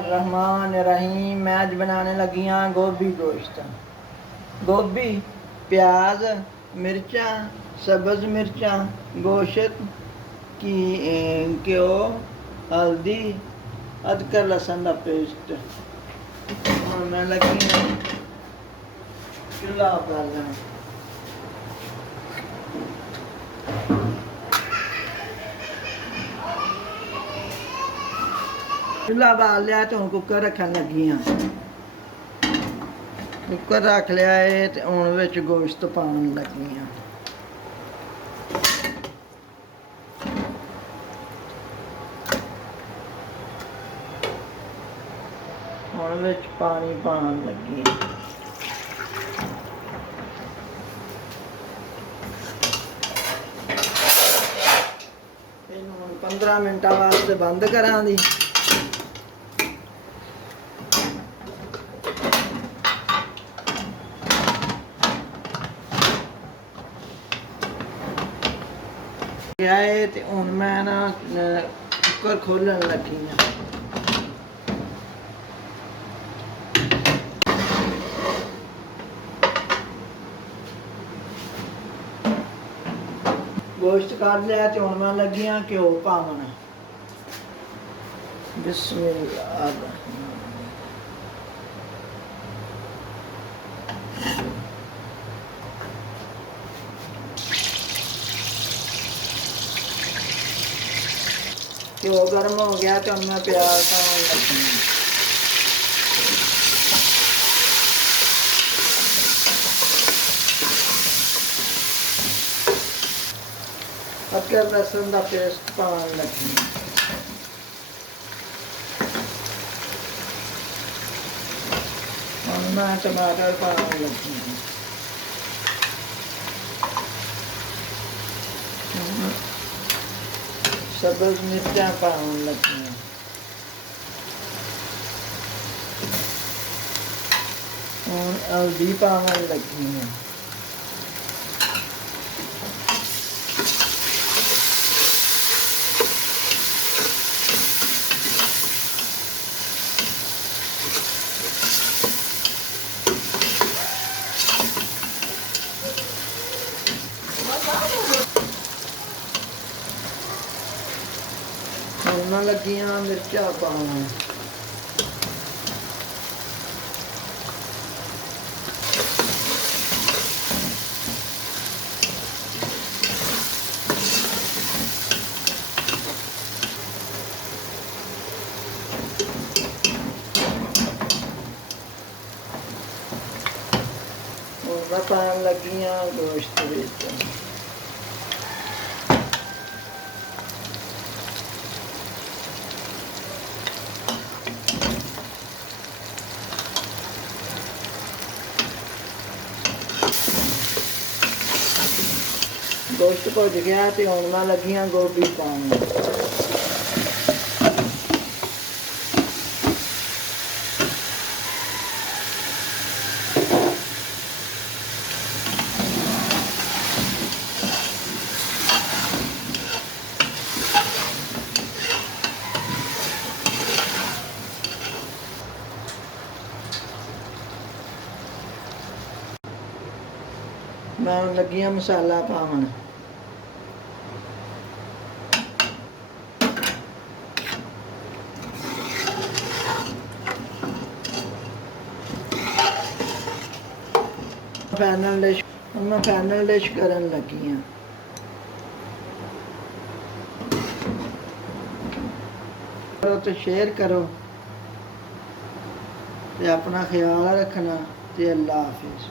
रहमान रहीम। मैं आज बनाने लगी हाँ गोभी गोश्त। गोभी, प्याज, मिर्चा, सब्ज़ मिर्चा, गोश्त की घ्यो, हल्दी, अदरक लहसुन का पेस्ट। और मैं लगी हाँ चूल्हा बालना। चूल्हा बाल लिया तो हूँ कुकर रखन लगी हाँ। कुकर रख लिया है तो हूँ विच गोश्त पाउण लगी हाँ। ਹੁਣ ਵਿੱਚ ਪਾਣੀ ਪਾਉਣ ਲੱਗੀ ਇਹਨੂੰ ਹੁਣ 15 ਮਿੰਟਾਂ ਵਾਸਤੇ ਬੰਦ ਕਰਾਂਗੀ। ਆਏ ਤੇ ਹੁਣ ਮੈਂ ਨਾ ਕੁੱਕਰ ਖੋਲਣ ਲੱਗੀ ਹਾਂ। गोश्त काट लिया तो हूँ मैं लगी हाँ घ्यो पावन। बिस्मिल्लाह। घ्यो गर्म हो गया तो मैं प्याज पावन लगी। अदरक लहसुन का पेस्ट पावन लगी। और मैं टमाटर पावन लगी। सब्ज़ मिर्चा पावन लगी। और हल्दी पावन लगी है। मैं लगी हाँ मिर्चा पावन। और मैं पान लगी हाँ गोश्त विच। गोश्त भुज गया तो हूँ मैं लगी हाँ गोभी पाउण। मैं लगी हाँ मसाला पाउण। फाइनल डिश मैं फाइनल डिश करन लगी हाँ। करो तो शेयर करो ते अपना ख्याल रखना ते अल्लाह हाफिज़।